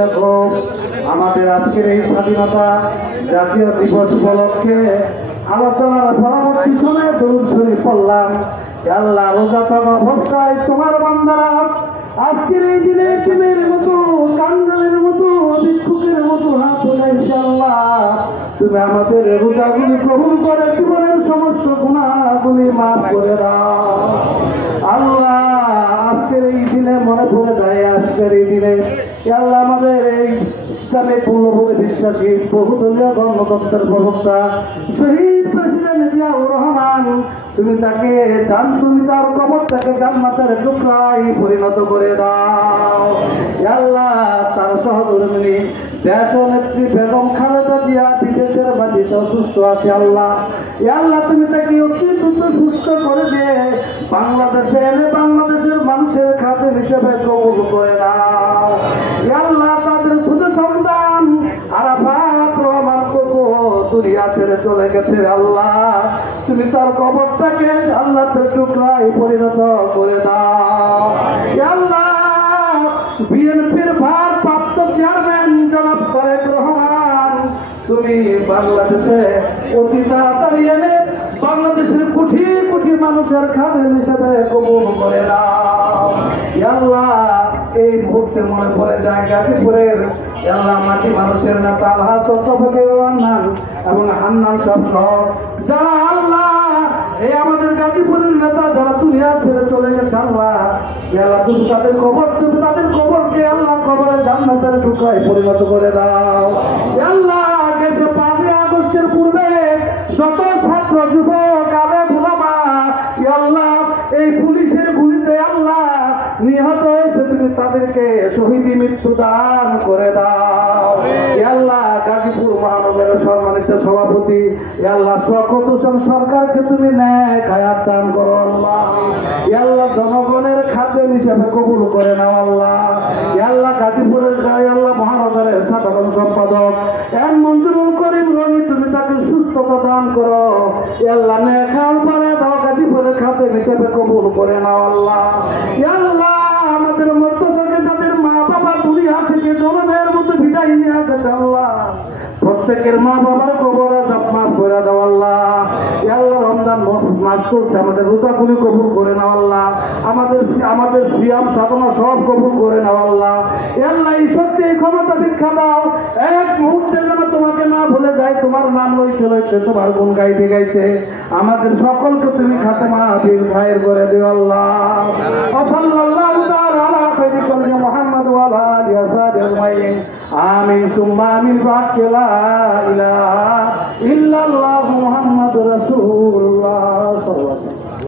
দেখো আমাদের আজকের এই স্বাধীনতা জাতীয় দিবস উপলক্ষে আলোচনার পরবর্তী সময়ে দরুদ শরীফ পড়লাম। আল্লাহ রোজা থাকা অবস্থায় তোমার বান্দারা আজকের এই দিনে শিবের মতো, কাঙ্গালের মতো, ভিক্ষুকের মতো হাত উঠাইছে। আল্লাহ তুমি আমাদের রোজাগুলি কবুল করে জীবনের সমস্ত গুনাহগুলি মাফ করে দাও। আল্লাহ আজকের এই দিনে মনে পড়ে যায়, আজকের এই দিনে আল্লাহ আমাদের এই ইসলামে পূর্ণভাবে বিশ্বাসী বহুদলীয় গণতন্ত্রের প্রবক্তা শহীদ প্রেসিডেন্ট জিয়াউর রহমান, তুমি তাকে তুমি তার কবরটাকে জান্নাতের টুকরায় পরিণত করে দাও। আল্লাহ তার সহধর্মিনী দেশ নেত্রী বেগম খালেদা জিয়া বিদেশের মাটিতে অসুস্থ আছে। আল্লাহ আল্লাহ তুমি তাকে অতি দ্রুত সুস্থ করে দিয়ে বাংলাদেশে এনে বাংলাদেশের মানুষের খাদ্য হিসেবে কবুল করে দাও। আল্লাহ তাদের ছোট সন্তান আরাফাত রহমান কবু দুনিয়া ছেড়ে চলে গেছে। আল্লাহ তুমি তার কবরটাকে আল্লাহর টুকরায় পরিণত করে দাও। আল্লাহ বিএনপির ভারপ্রাপ্ত চেয়ারম্যান জনাব তারেক রহমান, তুমি বাংলাদেশে অতি তাড়াতাড়ি এনে বাংলাদেশের কোটি কোটি মানুষের খাদ্য হিসেবে কবুল করে দাও। আল্লাহ এই মুহূর্তে মনে পড়ে যায় গাজীপুরের আল্লাহ মাটি মানুষের নেতা আলহাজ হান্নান এবং হান্নান সহ যারা আল্লাহ এই আমাদের গাজীপুরের নেতা যারা দুনিয়া ছেড়ে চলে গেছে। আল্লাহ আল্লাহ তুমি তাদের কবরকে আল্লাহ কবরে জান্নাতের টুকরায় পরিণত করে দাও। আল্লাহ গেছে 5 আগস্টের পূর্বে যত ছাত্র যুবক আলে বুলামা আল্লাহ এই পুলিশের গুলিতে আল্লাহ নিহত হয়েছে, তুমি তাদেরকে শহীদি মৃত্যু দান করে দাও। আল্লাহ গাজীপুর মহানগরের সম্মানিত সভাপতি আল্লাহ শওকত হোসেন সরকারকে তুমি ন্যায় হায়াত দান করো। আল্লাহ আল্লাহ জনগণের খাদ্য হিসেবে কবুল করে নাও। আল্লাহ আল্লাহ গাজীপুরের আল্লাহ মহানগরের সাধারণ সম্পাদক এম মঞ্জুরুল করিম রনি, তুমি তাকে সুস্থতা দান করো। আল্লাহ নেখাল পারে দাও, গাজীপুরের খাদ্য হিসেবে কবুল করে নাও। আল্লাহ আল্লাহ আমাদের মধ্য থেকে যাদের মা বাবা দুনিয়া থেকে জনমের মতো বিদায় নিয়ে গেছে, আল্লাহ প্রত্যেকের মা বাবার কবরে মাফ করে দাও। আল্লাহ আল্লাহ রমজান মাস চলছে, আমাদের রোজাগুলি কবুল করে নাও। আল্লাহ আমাদের সিয়াম সাধনা সব কবুল করে নাও। আল্লাহ আল্লাহ এই সত্যি এই ক্ষমতা ভিক্ষা দাও, এক মুহূর্তে যেন তোমাকে না ভুলে যাই, তোমার নাম লইতে লইতে তোমার গুণ গাইতে গাইতে আমাদের সকলকে তুমি খাতেমা দিল খায়ের করে দিও। আল্লাহ সাল্লাল্লাহু তাআলা আলা সাইয়্যিদিনা মুহাম্মদ ওয়া আলা আলিহি ওয়া সাহবিহি আজমাইন। আমিন সুম্মা আমিন। লা ইলাহা